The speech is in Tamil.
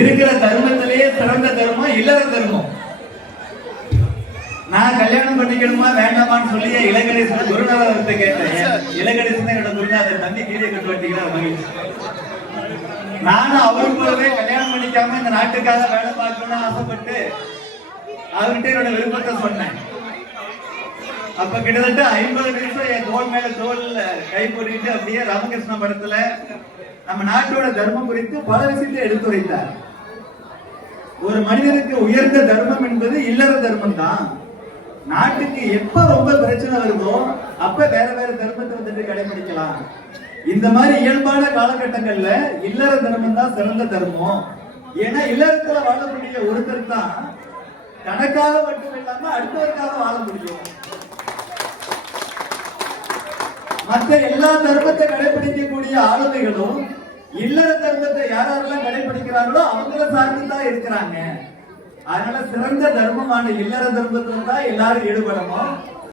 இருக்கிற தர்மத்திலேயே சிறந்த தர்மம் இல்லற தர்மம். நான் கல்யாணம் பண்ணிக்கணுமா வேண்டாமான்னு சொல்லி இளகணேசன் குருநாதர்கிட்ட கேட்டேன். இளகணேசன் என்னோட குருநாதர், தம்பி கீழே கட்டு வட்டிங்களா மகிழ்ச்சி. நானும் அவரு போலவே கல்யாணம் பண்ணிக்காம இந்த நாட்டுக்காக வேலை பார்க்கணும்னு ஆசைப்பட்டு அவர்கிட்ட என்னோட விருப்பத்தை சொன்னேன். அப்ப கிட்டத்தட்ட 50 நிமிஷம் என் தோல் மேல தோல்ல கை போட்டுக்கிட்டு அப்படியே ராமகிருஷ்ண படத்துல நம்ம நாட்டோட தர்மம் குறித்து பல விஷயத்தை எடுத்துரைத்தார். ஒரு மனிதனுக்கு உயர்ந்த தர்மம் என்பது இல்லற தர்மம் தான். நாட்டுக்கு எப்ப ரொம்ப பிரச்சனை வருதோ அப்ப வேற வேற தர்மத்தை வந்துட்டு கடைபிடிக்கலாம். இந்த மாதிரி இயல்பான காலகட்டங்கள்ல இல்லற தர்மம் தான் சிறந்த தர்மம். ஏன்னா இல்லறத்துல வாழக்கூடிய ஒருத்தர் தான் தனக்காக மட்டும் இல்லாம அடுத்தவருக்காக வாழ முடியும். மற்ற எல்லா தர்மத்தை கடைபிடிக்கக்கூடிய ஆளுமைகளும் இல்லற தர்மத்தை யாரெல்லாம் கடைபிடிக்கிறாங்களோ அவங்கள சார்ந்துதான் இருக்கிறாங்க. அதனால சிறந்த தர்மமான இல்லற தர்மத்துல தான் எல்லாரும் ஈடுபடணும்.